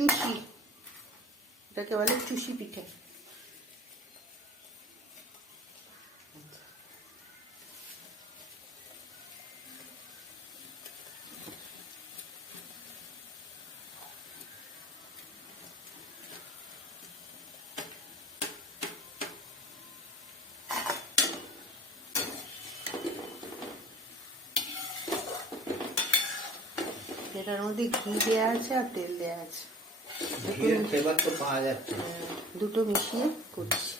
চুষি, এটাকে বলে চুষি পিঠে। এটার মধ্যে ঘি দেওয়া আছে আর তেল দেওয়া আছে, দুটো মিশিয়ে করছি।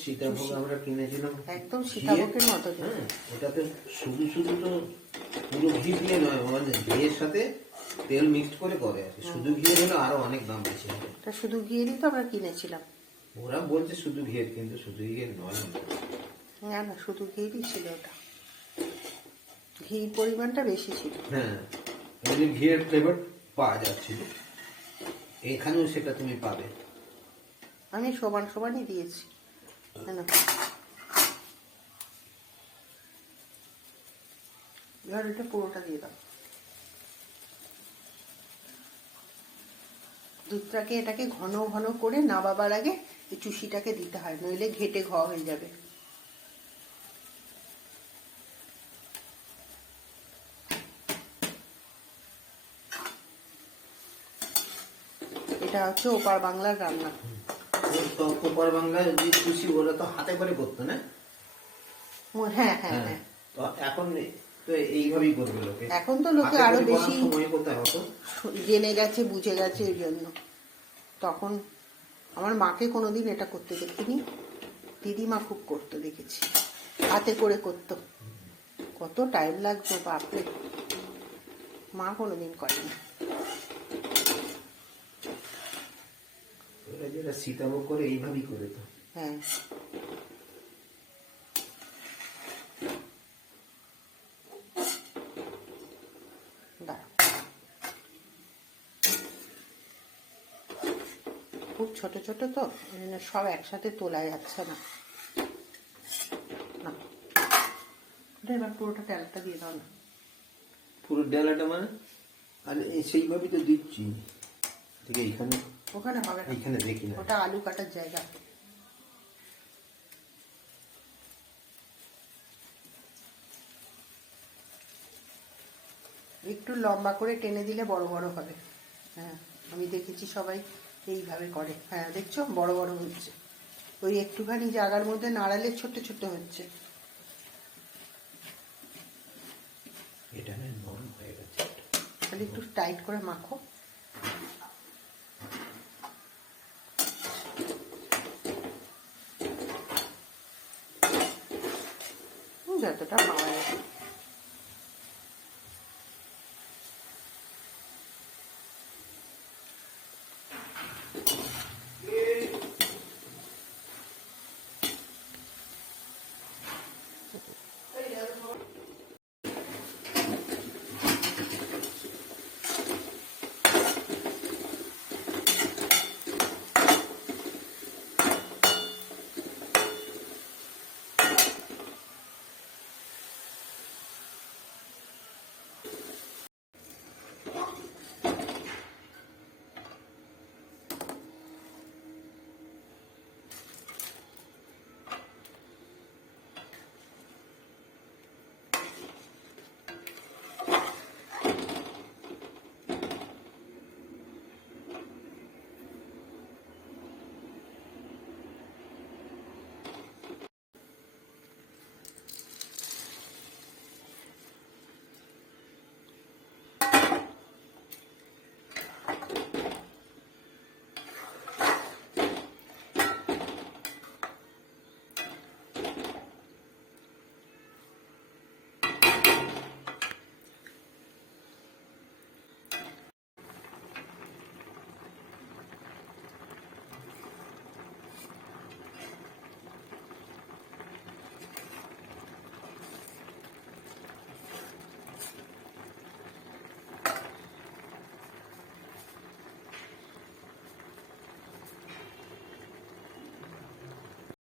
সীতাভোগ আমরা কিনেছিলাম, একদম সীতাভোগের মতো। ওটাতে শুধু শুধু তো পুরো ঘি দিয়ে নয়, মানে ঘিয়ের সাথে তেল মিক্সড করে করে আর শুধু ঘি হলে আরো অনেক দাম বেশি হবে। এটা শুধু ঘিয়েরই তো আমরা কিনেছিলাম। ওরা বলছে শুধু ঘিয়ের, কিন্তু শুধু ঘিয়ের নয়। না না, শুধু ঘিয়েরই ছিল ওটা, ঘি পরিমাণটা বেশি ছিল। হ্যাঁ, এমনি ঘিয়ের ফ্লেভার পাওয়া যাচ্ছিল, এখানেও সেটা তুমি পাবে। আমি সমান সমানই দিয়েছি। এবার এটা পুরোটা দিয়ে দাও। দুধটাকে এটাকে ঘন ঘন করে নামাবার আগে এই চুষিটাকে দিতে হয়, নইলে ঘেটে ঘ হয়ে যাবে। এটা হচ্ছে ওপার বাংলার রান্না। ওপার বাংলায় যে চুষি ওরা তো হাতে করে করতো না? হ্যাঁ হ্যাঁ হ্যাঁ। তো এখন তো এইভাবেই করবে লোকে। এখন তো লোকে আরো বেশি জেনে গেছে, বুঝে গেছে, এই জন্য। তখন আমার মাকে কোনোদিন এটা করতে দেখিনি, দিদিমা খুব করতো দেখেছি, হাতে করে করতো। কত টাইম লাগতো বাপরে, মা কোনোদিন করেনি। যেটা সীতাভোগ করে এইভাবেই করে তো। হ্যাঁ, খুব ছোট ছোট তো, সব একসাথে তোলা যাচ্ছে না। এবার পুরোটা তেলটা দিয়ে দাও না। পুরো ডালাটা মানে? আর সেইভাবেই তো দিচ্ছি। ঠিক এইখানে, ওখানে হবে না, এইখানে দেখি না, ওটা আলু কাটার জায়গা। একটু লম্বা করে টেনে দিলে বড় বড় হবে। হ্যাঁ, আমি দেখেছি সবাই এইভাবে করে। হ্যাঁ দেখছো, বড় বড় হচ্ছে। ওই একটুখানি জায়গার মধ্যে নাড়ালে ছোট ছোট হচ্ছে। এটা নরম হয়ে গেছে, তাহলে একটু টাইট করে মাখো। যতটা পাওয়া যায়।